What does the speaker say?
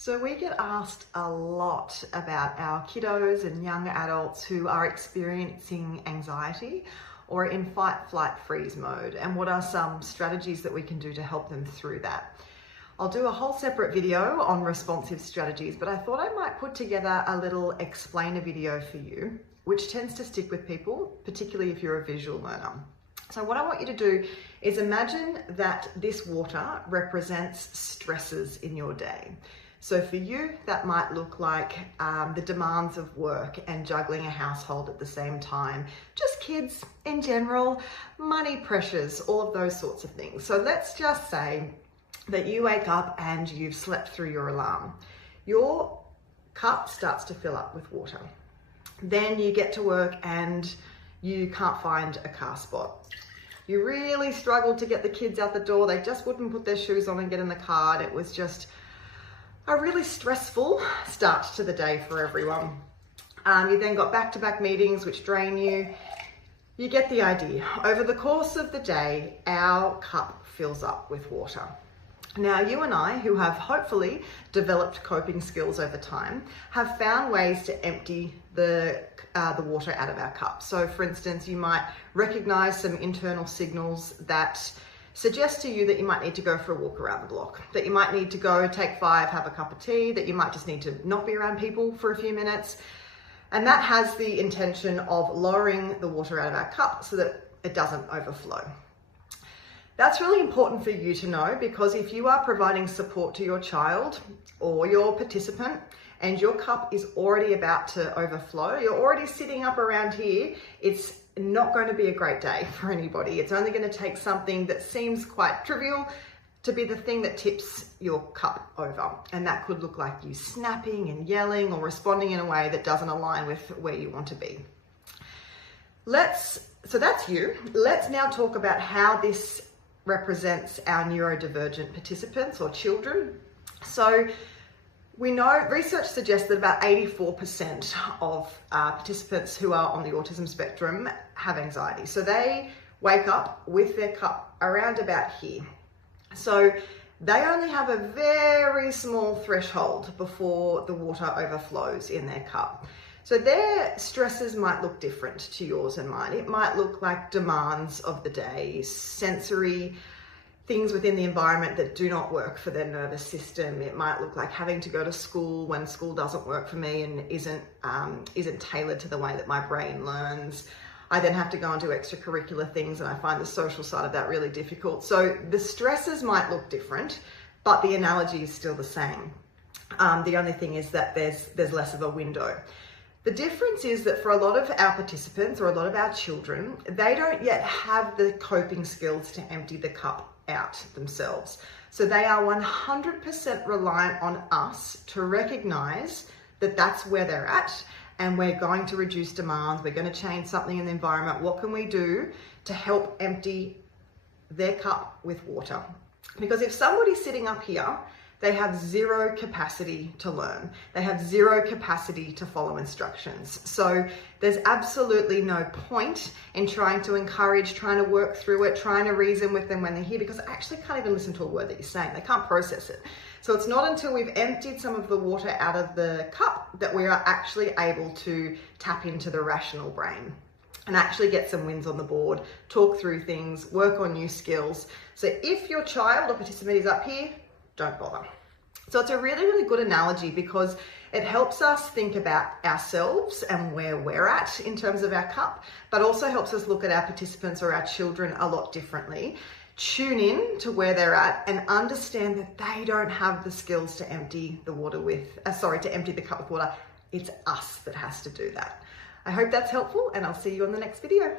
So we get asked a lot about our kiddos and young adults who are experiencing anxiety or in fight, flight, freeze mode, and what are some strategies that we can do to help them through that. I'll do a whole separate video on responsive strategies, but I thought I might put together a little explainer video for you, which tends to stick with people, particularly if you're a visual learner. So what I want you to do is imagine that this water represents stresses in your day. So for you, that might look like the demands of work and juggling a household at the same time, just kids in general, money pressures, all of those sorts of things. So let's just say that you wake up and you've slept through your alarm. Your cup starts to fill up with water. Then you get to work and you can't find a car spot. You really struggled to get the kids out the door. They just wouldn't put their shoes on and get in the car. And it was just a really stressful start to the day for everyone. You then got back-to-back meetings which drain you. You get the idea. Over the course of the day, our cup fills up with water. Now, you and I, who have hopefully developed coping skills over time, have found ways to empty the water out of our cup. So for instance, you might recognize some internal signals that suggest to you that you might need to go for a walk around the block, that you might need to go take 5, have a cup of tea, that you might just need to not be around people for a few minutes. And that has the intention of lowering the water out of our cup so that it doesn't overflow. That's really important for you to know, because if you are providing support to your child or your participant and your cup is already about to overflow, you're already sitting up around here, it's not going to be a great day for anybody. It's only going to take something that seems quite trivial to be the thing that tips your cup over. And that could look like you snapping and yelling or responding in a way that doesn't align with where you want to be. So that's you. Let's now talk about how this represents our neurodivergent participants or children. So we know research suggests that about 84% of participants who are on the autism spectrum have anxiety. So they wake up with their cup around about here. So they only have a very small threshold before the water overflows in their cup. So their stresses might look different to yours and mine. It might look like demands of the day, sensory things within the environment that do not work for their nervous system. It might look like having to go to school when school doesn't work for me and isn't tailored to the way that my brain learns. I then have to go and do extracurricular things, and I find the social side of that really difficult. So the stresses might look different, but the analogy is still the same. The only thing is that there's less of a window. The difference is that for a lot of our participants or a lot of our children, they don't yet have the coping skills to empty the cup out themselves. So they are 100% reliant on us to recognize that that's where they're at, and we're going to reduce demands, we're going to change something in the environment. What can we do to help empty their cup with water? Because if somebody's sitting up here, they have zero capacity to learn. They have zero capacity to follow instructions. So there's absolutely no point in trying to encourage, trying to work through it, trying to reason with them when they're here, because they actually can't even listen to a word that you're saying. They can't process it. So it's not until we've emptied some of the water out of the cup that we are actually able to tap into the rational brain and actually get some wins on the board, talk through things, work on new skills. So if your child or participant is up here, don't bother. So it's a really, really good analogy because it helps us think about ourselves and where we're at in terms of our cup, but also helps us look at our participants or our children a lot differently, tune in to where they're at and understand that they don't have the skills to empty the empty the cup with water. It's us that has to do that. I hope that's helpful, and I'll see you on the next video.